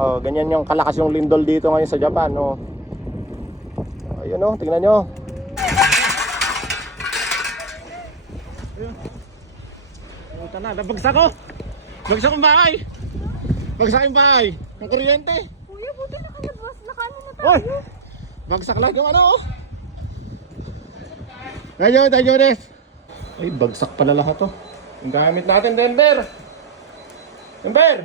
Oh, ganyan yung kalakas yung lindol dito ngayon sa Japan, oh. Ayun oh, tingnan nyo. Ayun. Puta na, nabagsak ko. Bagsak ang bahay. Bagsak yung bahay. Ang kuryente. Kuya, buti nakalabas. Nakano na tayo. Oy! Bagsak lang yung ano, oh. Tayo, Des. Ay, bagsak pala lahat, oh. Yung gamit natin, Denver. Denver!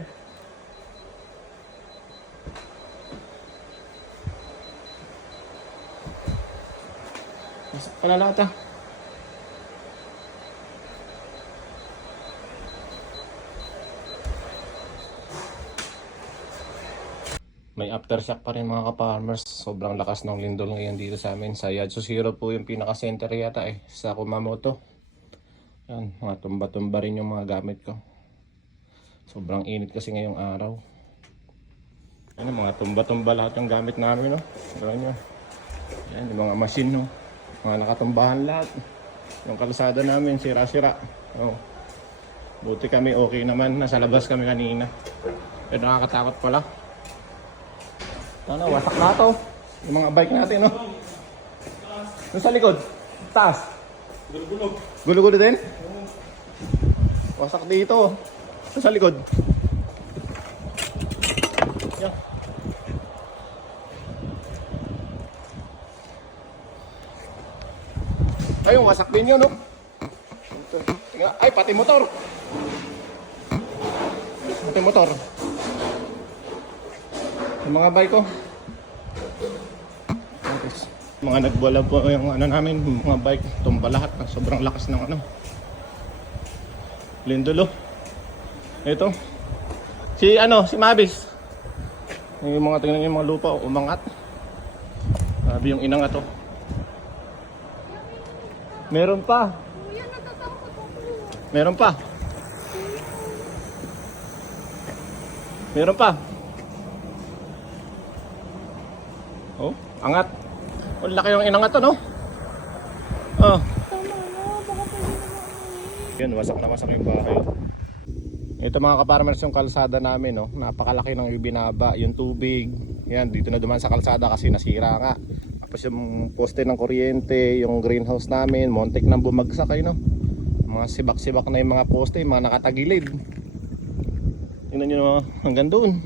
Bagsak pala lahat, ah. May aftershock pa rin mga ka-farmers. Sobrang lakas ng lindol ngayon dito sa amin. Sa Yatsushiro po yung pinaka-center yata sa Kumamoto. Yan, mga tumba-tumba rin yung mga gamit ko. Sobrang init kasi ngayong araw. Yan, mga tumba-tumba lahat yung gamit namin, no? Yan, yan, yung mga machine, no? Mga nakatumbahan lahat. Yung kalsada namin, sira-sira. Oh. Buti kami okay naman. Nasa labas kami kanina. Pero nakakatakot pala. Ano, wasak na ito. Yung mga bike natin, no? Doon sa likod. Taas. Gulo-gulo. Gulo-gulo din? Wasak dito. Doon sa likod. Yan. Ayun, wasak din yun, no? Ay, pati motor. Pati motor. Yung mga bike ko. Mga nagbola po yung ano namin, mga bike, tumba lahat. Sobrang lakas ng ano. Lindolo. Ito. Si Mabis. Yung mga tingnan yung mga lupa umangat. Sabi yung inang to. Meron pa. Kuya, natatakot ako. Meron pa. Meron pa. Oh, angat. Oh, laki yung inangat to, no? Oh. Tama na, baka pwede naman. Yan, wasak na wasak yung bahay. Ito mga ka-farmers yung kalsada namin, no? Napakalaki ng ibinaba, yung tubig. Yan, dito na duman sa kalsada kasi nasira nga. Tapos yung poste ng kuryente, yung greenhouse namin, montek nang bumagsak ay, no? Mga sibak-sibak na yung mga poste, mga nakatagilid. Tingnan nyo hanggang doon.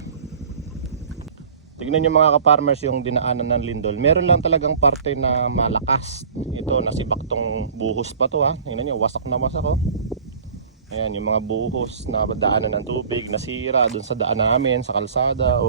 Tignan nyo mga ka-farmers yung dinaanan ng lindol. Meron lang talagang parte na malakas. Ito, nasibak tong buhos pa to, ha. Tignan nyo, wasak na wasak, oh. Ayan, yung mga buhos na daanan ng tubig, nasira dun sa daan namin, sa kalsada.